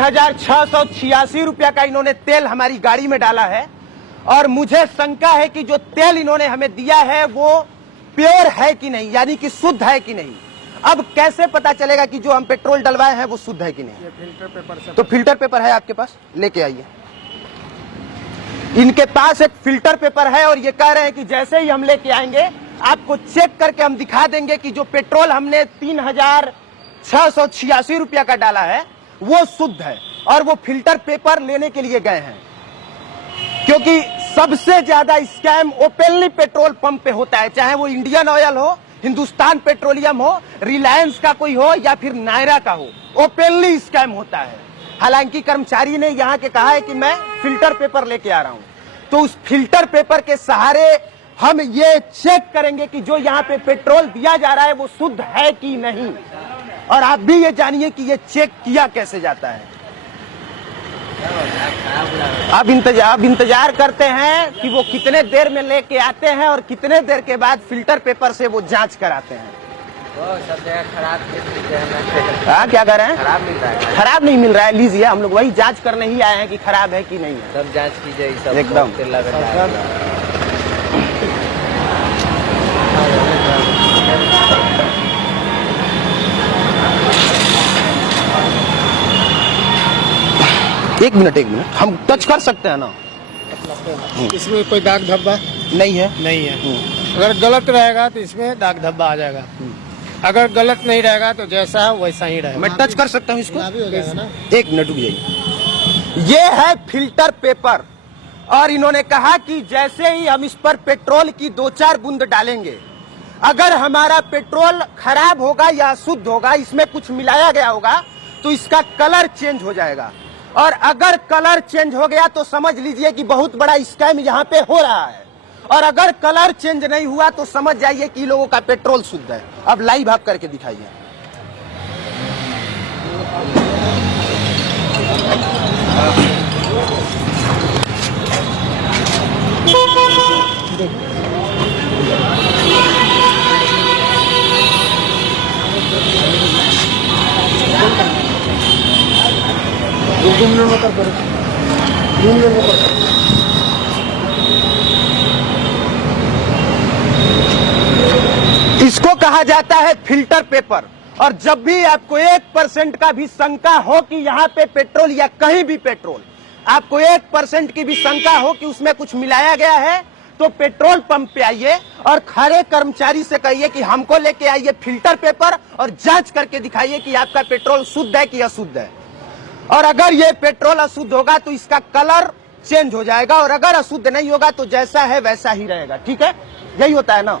3,686 रुपया का इन्होंने तेल हमारी गाड़ी में डाला है और मुझे शंका है कि जो तेल इन्होंने हमें दिया है वो प्योर है कि नहीं, यानी कि शुद्ध है कि नहीं। अब कैसे पता चलेगा कि जो हम पेट्रोल डलवाए हैं वो शुद्ध है कि नहीं? ये फिल्टर पेपर से तो फिल्टर पेपर है आपके पास, लेके आइए। इनके पास एक फिल्टर पेपर है और ये कह रहे हैं कि जैसे ही हम लेके आएंगे आपको चेक करके हम दिखा देंगे कि जो पेट्रोल हमने 3,686 रुपया का डाला है वो शुद्ध है। और वो फिल्टर पेपर लेने के लिए गए हैं क्योंकि सबसे ज्यादा स्कैम ओपनली पेट्रोल पंप पे होता है, चाहे वो इंडियन ऑयल हो, हिंदुस्तान पेट्रोलियम हो, रिलायंस का कोई हो या फिर नायरा का हो, ओपनली स्कैम होता है। हालांकि कर्मचारी ने यहाँ के कहा है कि मैं फिल्टर पेपर लेके आ रहा हूँ, तो उस फिल्टर पेपर के सहारे हम ये चेक करेंगे कि जो यहाँ पे पेट्रोल दिया जा रहा है वो शुद्ध है कि नहीं। और आप भी ये जानिए कि ये चेक किया कैसे जाता है। अब इंतजार करते हैं कि वो कितने देर में लेके आते हैं और कितने देर के बाद फिल्टर पेपर से वो जांच कराते हैं। वो सब जगह खराब क्या कर रहे हैं? खराब मिल रहा है। खराब नहीं मिल रहा है, लीजिए। हम लोग वही जांच करने ही आए हैं कि खराब है कि नहीं है। सब जांच कीजिए सब एकदम। एक मिनट हम टच कर सकते हैं ना? इसमें कोई दाग धब्बा नहीं है। नहीं है। अगर गलत रहेगा तो इसमें दाग धब्बा आ जाएगा, अगर गलत नहीं रहेगा तो जैसा है वैसा ही रहेगा। मैं टच कर सकता हूँ इसको? ना। एक मिनट रुक जाइए। ये है फिल्टर पेपर और इन्होंने कहा कि जैसे ही हम इस पर पेट्रोल की 2-4 बूंद डालेंगे, अगर हमारा पेट्रोल खराब होगा या शुद्ध होगा, इसमें कुछ मिलाया गया होगा, तो इसका कलर चेंज हो जाएगा। और अगर कलर चेंज हो गया तो समझ लीजिए कि बहुत बड़ा स्कैम यहाँ पे हो रहा है। और अगर कलर चेंज नहीं हुआ तो समझ जाइए कि लोगों का पेट्रोल शुद्ध है। अब लाइव आप करके दिखाइए। इसको कहा जाता है फिल्टर पेपर। और जब भी आपको 1% का भी शंका हो कि यहाँ पे पेट्रोल या कहीं भी पेट्रोल, आपको 1% की भी शंका हो कि उसमें कुछ मिलाया गया है, तो पेट्रोल पंप पे आइए और खड़े कर्मचारी से कहिए कि हमको लेके आइए फिल्टर पेपर और जांच करके दिखाइए कि आपका पेट्रोल शुद्ध है कि अशुद्ध है। और अगर ये पेट्रोल अशुद्ध होगा तो इसका कलर चेंज हो जाएगा, और अगर अशुद्ध नहीं होगा तो जैसा है वैसा ही रहेगा। ठीक है, यही होता है ना?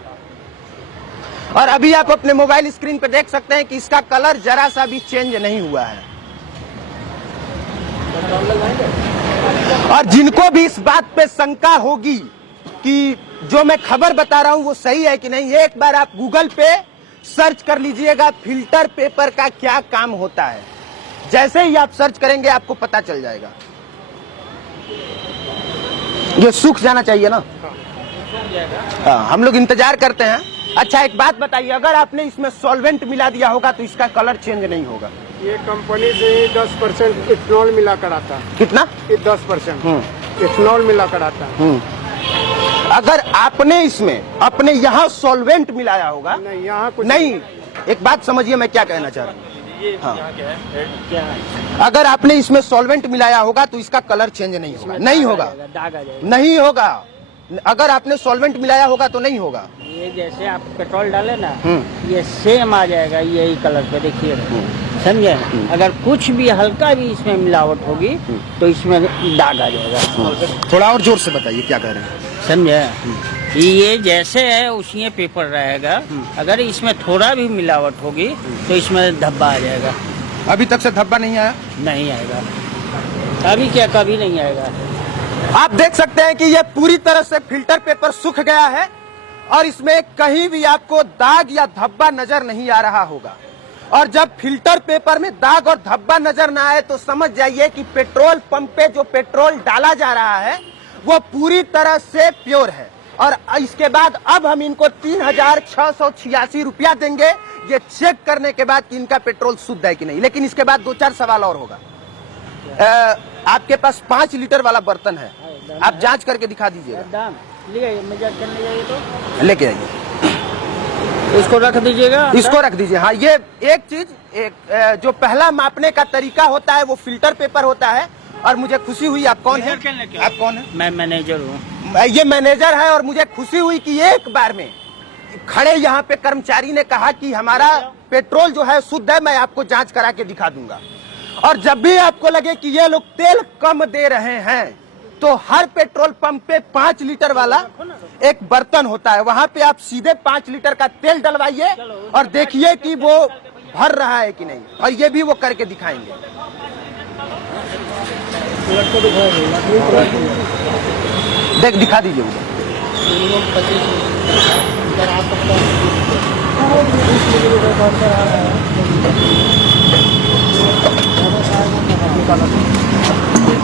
और अभी आप अपने मोबाइल स्क्रीन पे देख सकते हैं कि इसका कलर जरा सा भी चेंज नहीं हुआ है। और जिनको भी इस बात पे शंका होगी कि जो मैं खबर बता रहा हूं वो सही है कि नहीं, एक बार आप गूगल पे सर्च कर लीजिएगा फिल्टर पेपर का क्या काम होता है। जैसे ही आप सर्च करेंगे आपको पता चल जाएगा। ये सूख जाना चाहिए ना? हाँ, हम लोग इंतजार करते हैं। अच्छा, एक बात बताइए, अगर आपने इसमें सॉल्वेंट मिला दिया होगा तो इसका कलर चेंज नहीं होगा? ये कंपनी से 10% इथेनॉल मिला कर आता है। कितना? 10% इथेनॉल मिला कर आता है। अगर आपने इसमें अपने यहाँ सॉल्वेंट मिलाया होगा? नहीं, यहाँ कुछ नहीं। एक बात समझिए मैं क्या कहना चाह रहा हूँ। हाँ। क्या है? अगर आपने इसमें सॉल्वेंट मिलाया होगा तो इसका कलर चेंज नहीं होगा। नहीं होगा, दाग आ जाएगा। नहीं होगा। अगर आपने सॉल्वेंट मिलाया होगा तो नहीं होगा। ये जैसे आप पेट्रोल डाले ना, ये सेम आ जाएगा यही कलर पे, देखिए, समझे? अगर कुछ भी हल्का भी इसमें मिलावट होगी तो इसमें दाग आ जाएगा। थोड़ा और जोर से बताइए क्या कह रहे हैं? समझे? ये जैसे है उसी पेपर रहेगा, अगर इसमें थोड़ा भी मिलावट होगी तो इसमें धब्बा आ जाएगा। अभी तक से धब्बा नहीं आया? नहीं आएगा। अभी क्या, कभी नहीं आएगा। आप देख सकते हैं कि ये पूरी तरह से फिल्टर पेपर सूख गया है और इसमें कहीं भी आपको दाग या धब्बा नजर नहीं आ रहा होगा। और जब फिल्टर पेपर में दाग और धब्बा नजर ना आए तो समझ जाइए कि पेट्रोल पंप पे जो पेट्रोल डाला जा रहा है वो पूरी तरह से प्योर है। और इसके बाद अब हम इनको 3,686 रुपया देंगे ये चेक करने के बाद कि इनका पेट्रोल शुद्ध है कि नहीं। लेकिन इसके बाद 2-4 सवाल और होगा। आपके पास 5 लीटर वाला बर्तन है, आप जांच करके दिखा दीजिएगा। दाम ले आइए, मेजर करने जाइए तो लेके आइए, इसको रख दीजिएगा, इसको रख दीजिए। हाँ, ये एक चीज, जो पहला मापने का तरीका होता है वो फिल्टर पेपर होता है। और मुझे खुशी हुई, आप कौन है? आप कौन है? मैं मैनेजर हूँ। ये मैनेजर है। और मुझे खुशी हुई कि एक बार में खड़े यहाँ पे कर्मचारी ने कहा कि हमारा पेट्रोल जो है शुद्ध है, मैं आपको जांच करा के दिखा दूंगा। और जब भी आपको लगे कि ये लोग तेल कम दे रहे हैं तो हर पेट्रोल पंप पे 5 लीटर वाला एक बर्तन होता है, वहां पे आप सीधे 5 लीटर का तेल डलवाइए और देखिए कि वो भर रहा है कि नहीं। और ये भी वो करके दिखाएंगे। देख, दिखा दीजिए उधर।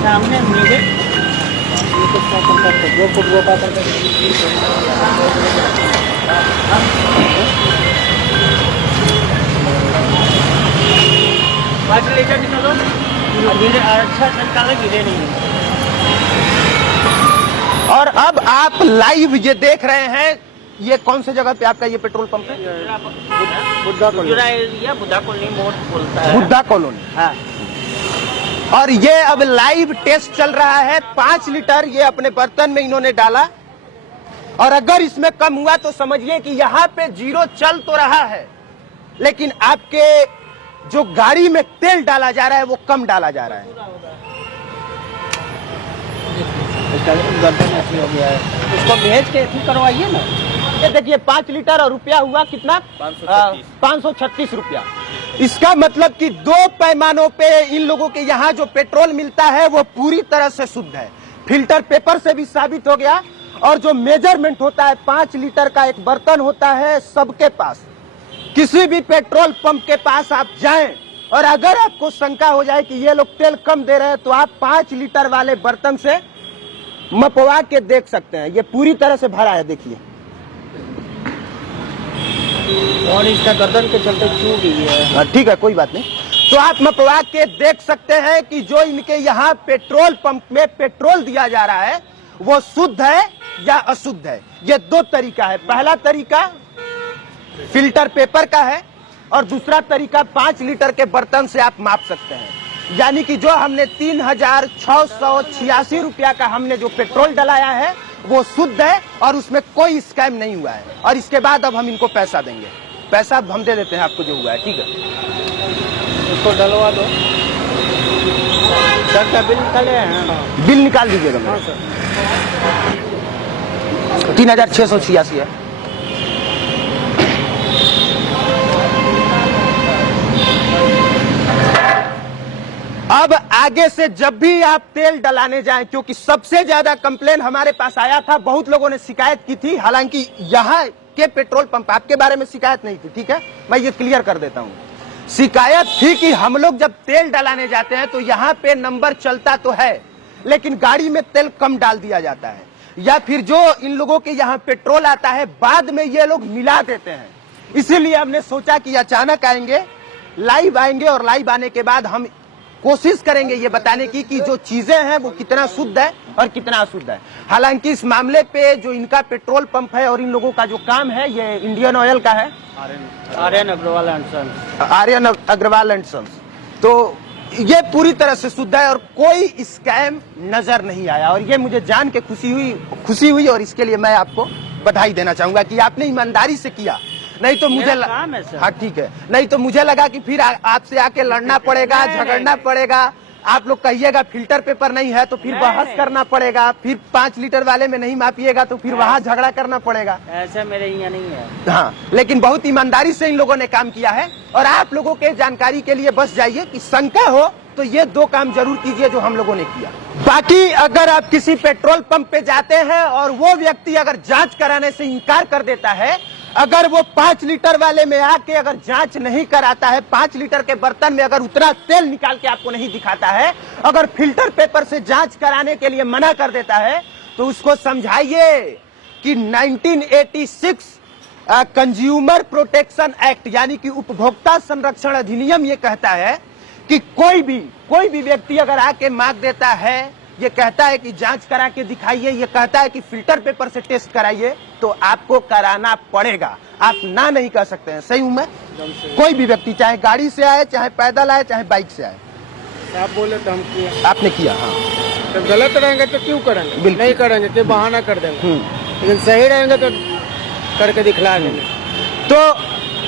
सामने मेरे दो फुट वो पाकर लीटर निकालो, गिरे अच्छा निकालो, गिरे नहीं। और अब आप लाइव ये देख रहे हैं, ये कौन से जगह पे आपका ये पेट्रोल पंप है? बुद्धा कॉलोनी, बुद्धा कॉलोनी मोड़ बोलता है, बुद्धा कॉलोनी। हाँ। और ये अब लाइव टेस्ट चल रहा है। 5 लीटर ये अपने बर्तन में इन्होंने डाला और अगर इसमें कम हुआ तो समझिए कि यहाँ पे 0 चल तो रहा है, लेकिन आपके जो गाड़ी में तेल डाला जा रहा है वो कम डाला जा रहा है। गर्दन ऐसी हो गया है, उसको भेज के ऐसी करवाइए ना। ये देखिए 5 लीटर और रुपया हुआ कितना? 536 रुपया। इसका मतलब कि 2 पैमानों पे इन लोगों के यहाँ जो पेट्रोल मिलता है वो पूरी तरह से शुद्ध है। फिल्टर पेपर से भी साबित हो गया। और जो मेजरमेंट होता है, 5 लीटर का एक बर्तन होता है सबके पास। किसी भी पेट्रोल पंप के पास आप जाएं और अगर आपको शंका हो जाए कि ये लोग तेल कम दे रहे हैं तो आप 5 लीटर वाले बर्तन से मपवा के देख सकते हैं। ये पूरी तरह से भरा है, देखिए। और इसका गर्दन के चलते चूक गई है। ठीक है, कोई बात नहीं। तो आप मपवा के देख सकते हैं कि जो इनके यहाँ पेट्रोल पंप में पेट्रोल दिया जा रहा है वो शुद्ध है या अशुद्ध है। ये 2 तरीका है। पहला तरीका फिल्टर पेपर का है और दूसरा तरीका 5 लीटर के बर्तन से आप माप सकते हैं। यानी कि जो हमने 3686 रुपया का हमने जो पेट्रोल डलाया है वो शुद्ध है और उसमें कोई स्कैम नहीं हुआ है। और इसके बाद अब हम इनको पैसा देंगे। पैसा हम दे देते हैं आपको जो हुआ है, ठीक है? उसको डलवा दो। सर का बिल निकाले हैं? बिल निकाल दीजिएगा मेरा। 3686 है। अब आगे से जब भी आप तेल डलाने जाएं, क्योंकि सबसे ज्यादा कंप्लेन हमारे पास आया था, बहुत लोगों ने शिकायत की थी। हालांकि यहाँ के पेट्रोल पंप, आपके बारे में शिकायत नहीं थी, ठीक है? मैं ये क्लियर कर देता हूँ। शिकायत थी कि हम लोग जब तेल डलाने जाते हैं तो यहाँ पे नंबर चलता तो है लेकिन गाड़ी में तेल कम डाल दिया जाता है, या फिर जो इन लोगों के यहाँ पेट्रोल आता है बाद में ये लोग मिला देते हैं। इसीलिए हमने सोचा कि अचानक आएंगे, लाइव आएंगे और लाइव आने के बाद हम कोशिश करेंगे ये बताने की कि जो चीजें हैं वो कितना शुद्ध है और कितना अशुद्ध है। हालांकि इस मामले पे जो इनका पेट्रोल पंप है और इन लोगों का जो काम है ये इंडियन ऑयल का है, Aryan Agrawal and sons. Aryan Agrawal and sons. तो ये पूरी तरह से शुद्ध है और कोई स्कैम नजर नहीं आया। और ये मुझे जान के खुशी हुई और इसके लिए मैं आपको बधाई देना चाहूंगा कि आपने ईमानदारी से किया। नहीं तो मुझे हाँ ठीक है, नहीं तो मुझे लगा कि फिर आपसे आके लड़ना पड़ेगा, झगड़ना पड़ेगा। आप लोग कहिएगा फिल्टर पेपर नहीं है तो फिर बहस करना पड़ेगा, फिर 5 लीटर वाले में नहीं मापिएगा तो फिर वहाँ झगड़ा करना पड़ेगा। ऐसा मेरे यहाँ नहीं है। हाँ, लेकिन बहुत ईमानदारी से इन लोगों ने काम किया है। और आप लोगों के जानकारी के लिए बस जाइए कि शंका हो तो ये 2 काम जरूर कीजिए जो हम लोगों ने किया। बाकी अगर आप किसी पेट्रोल पंप पे जाते हैं और वो व्यक्ति अगर जांच कराने से इनकार कर देता है, अगर वो 5 लीटर वाले में आके अगर जांच नहीं कराता है, 5 लीटर के बर्तन में अगर उतना तेल निकाल के आपको नहीं दिखाता है, अगर फिल्टर पेपर से जांच कराने के लिए मना कर देता है, तो उसको समझाइए कि 1986 कंज्यूमर प्रोटेक्शन एक्ट यानी कि उपभोक्ता संरक्षण अधिनियम ये कहता है कि कोई भी व्यक्ति अगर आके मांग देता है, ये कहता है कि जांच करा के दिखाइए, ये कहता है कि फिल्टर पेपर से टेस्ट कराइए, तो आपको कराना पड़ेगा। आप ना नहीं कह सकते हैं। सही हूं मैं? कोई भी व्यक्ति चाहे गाड़ी से आए, चाहे पैदल आए, चाहे बाइक से आए। आप बोले तो हम किए, आपने किया। हाँ, तो गलत रहेंगे तो क्यों करेंगे? बिल्कुल। नहीं करेंगे तो बहाना कर देंगे, लेकिन सही रहेंगे तो करके दिखला देंगे। तो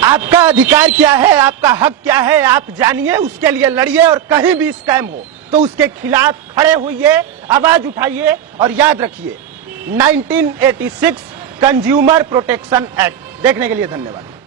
आपका अधिकार क्या है, आपका हक क्या है, आप जानिए, उसके लिए लड़िए, और कहीं भी स्कैम हो तो उसके खिलाफ खड़े होइए, आवाज उठाइए। और याद रखिए 1986 कंज्यूमर प्रोटेक्शन एक्ट। देखने के लिए धन्यवाद।